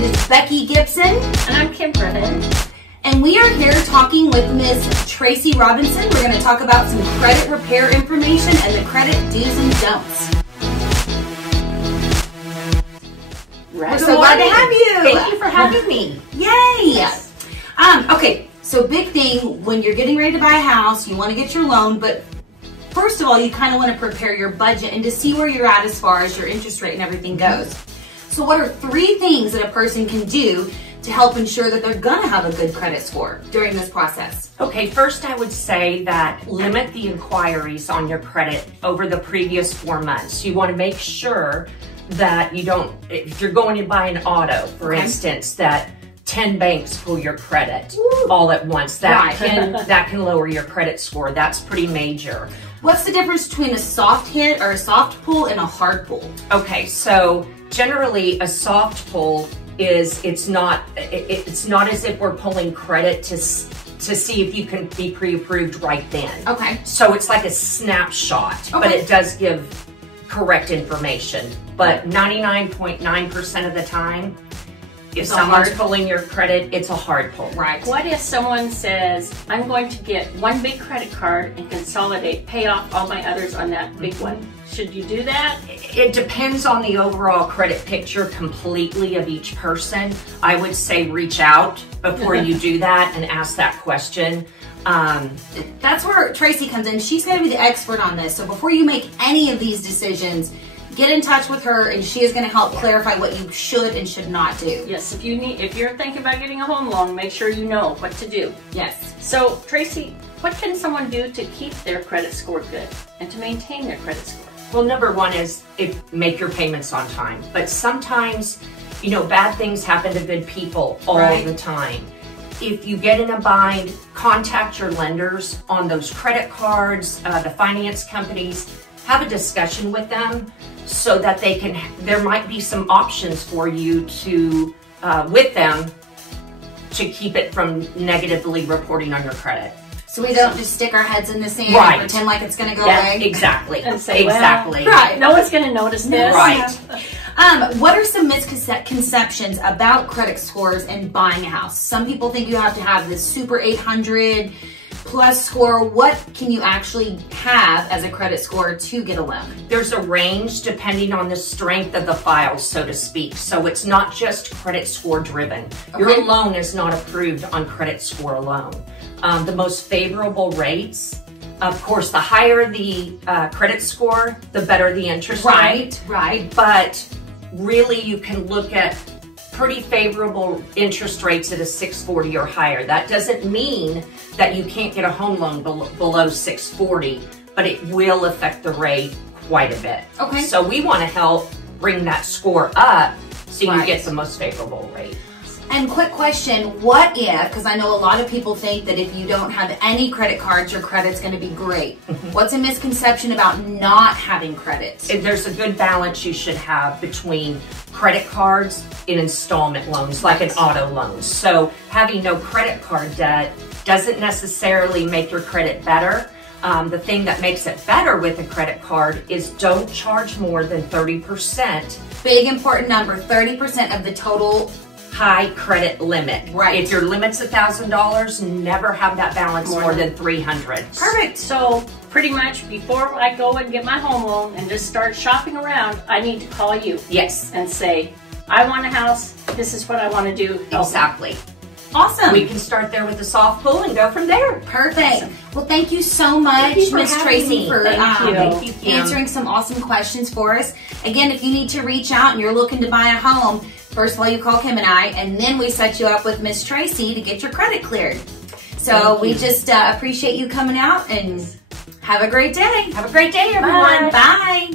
It is Becky Gibson. And I'm Kim Griffin. And we are here talking with Miss Tracy Robinson. We're going to talk about some credit repair information and the credit do's and don'ts. Right. We're so glad to have you. Thank you for having me. Yay! Yes. Okay, so big thing, when you're getting ready to buy a house, you want to get your loan, but first of all, you kind of want to prepare your budget and to see where you're at as far as your interest rate and everything goes. So what are 3 things that a person can do to help ensure that they're going to have a good credit score during this process? Okay, first I would say that limit the inquiries on your credit over the previous 4 months. You want to make sure that you don't, if you're going to buy an auto, for instance, that 10 banks pull your credit all at once. That can lower your credit score. That's pretty major. What's the difference between a soft hit or a soft pull and a hard pull? Okay, so generally a soft pull is it's not as if we're pulling credit to see if you can be pre-approved right then. Okay. So it's like a snapshot, but it does give correct information. But 99.9% of the time, if someone's pulling your credit, it's a hard pull. Right. What if someone says, I'm going to get one big credit card and consolidate, pay off all my others on that big one? Should you do that? It depends on the overall credit picture completely of each person. I would say reach out before you do that and ask that question. That's where Tracy comes in. She's going to be the expert on this. So before you make any of these decisions, get in touch with her, and she is going to help clarify what you should and should not do. Yes, if you're thinking about getting a home loan, make sure you know what to do. Yes. So, Tracy, what can someone do to keep their credit score good and to maintain their credit score? Well, number one is make your payments on time. But sometimes, bad things happen to good people all the time. If you get in a bind, contact your lenders on those credit cards, the finance companies. Have a discussion with them so that there might be some options for you to, with them, to keep it from negatively reporting on your credit. So we don't just stick our heads in the sand and pretend like it's going to go away? Exactly. And say, exactly. Well, no one's going to notice this. Right. What are some misconceptions about credit scores and buying a house? Some people think you have to have this super 800 plus score. What can you actually have as a credit score to get a loan? There's a range depending on the strength of the file, so to speak. So it's not just credit score driven. Your loan is not approved on credit score alone. The most favorable rates, of course, the higher the credit score, the better the interest rate. Right. But really you can look at pretty favorable interest rates at a 640 or higher. That doesn't mean that you can't get a home loan below 640, but it will affect the rate quite a bit. Okay. So we want to help bring that score up so you get the most favorable rate. And quick question, what if, because I know a lot of people think that if you don't have any credit cards, your credit's going to be great. What's a misconception about not having credit? There's a good balance you should have between credit cards and installment loans, like an auto loan. So having no credit card debt doesn't necessarily make your credit better. The thing that makes it better with a credit card is don't charge more than 30%. Big important number, 30% of the total high credit limit. Right. If your limit's $1,000, never have that balance more than $300. Perfect. So pretty much before I go and get my home loan and just start shopping around, I need to call you. Yes. And say, I want a house. This is what I want to do. Exactly. Awesome. We can start there with the soft pull and go from there. Perfect. Well, thank you so much, Miss Tracy, for answering some awesome questions for us. Again, if you need to reach out and you're looking to buy a home, first of all, you call Kim and I, and then we set you up with Miss Tracy to get your credit cleared. So we just appreciate you coming out, and have a great day. Have a great day, everyone. Bye.